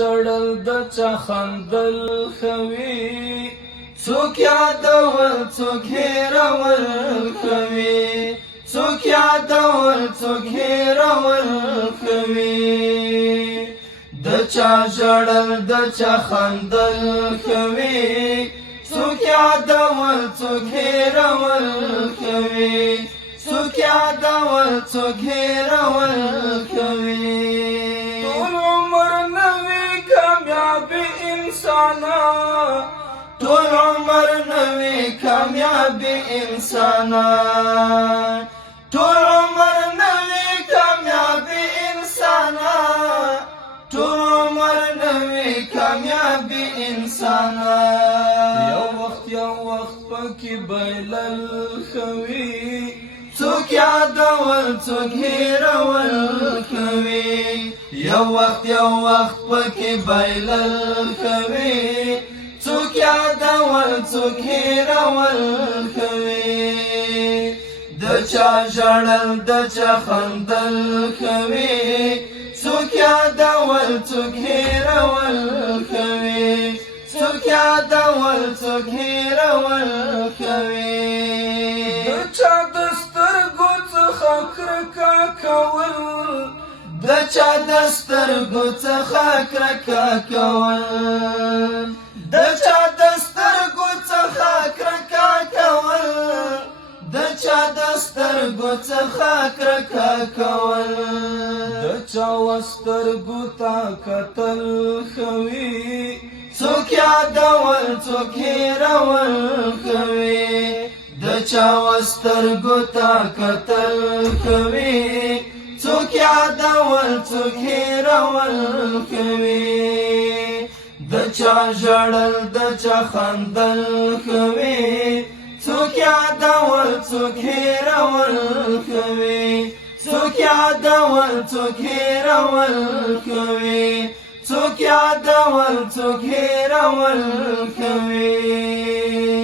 زړل د چا خندل خوي څوک یادول څوک هېرول کوي څوک یادول څوک هېرول کوي د چا ژړل د چا خندل کوي څوک یادول څوک هېرول کوي څوک یادول څوک هېرول کوي ټول عمر نوی کامیاب انسانا ټول عمر نوی کامیاب انسانا ټول عمر نوی کامیاب انسانا ټول عمر نوی کامیاب انسانا یو وخت پکې بایلل خوي څوک یادول څوک هېرول کوي یو وخت پکې بایلل کوي څوک یادول څوک هېرول کوي د چا ژړل د چا خندل کوي څوک یادول څوک هېرول کوي څوک یادول څوک هېرول کوي د چا د سترګو څخه کرکه کول د چا د سترګو څخه کرکه کول د چا د سترګو څخه کرکه کول د چا د سترګو څخه کرکه کول د چا سترګو ته کتل خوي څوک یادول څوک هېرول کوي د چا سترګو ته کتل کوي څوک یادول څوک هېرول کوي د چا ژړل د چا خندل کوي څوک یادول څوک هېرول کوي څوک یادول څوک هېرول کوي څوک یادول څوک هېرول کوي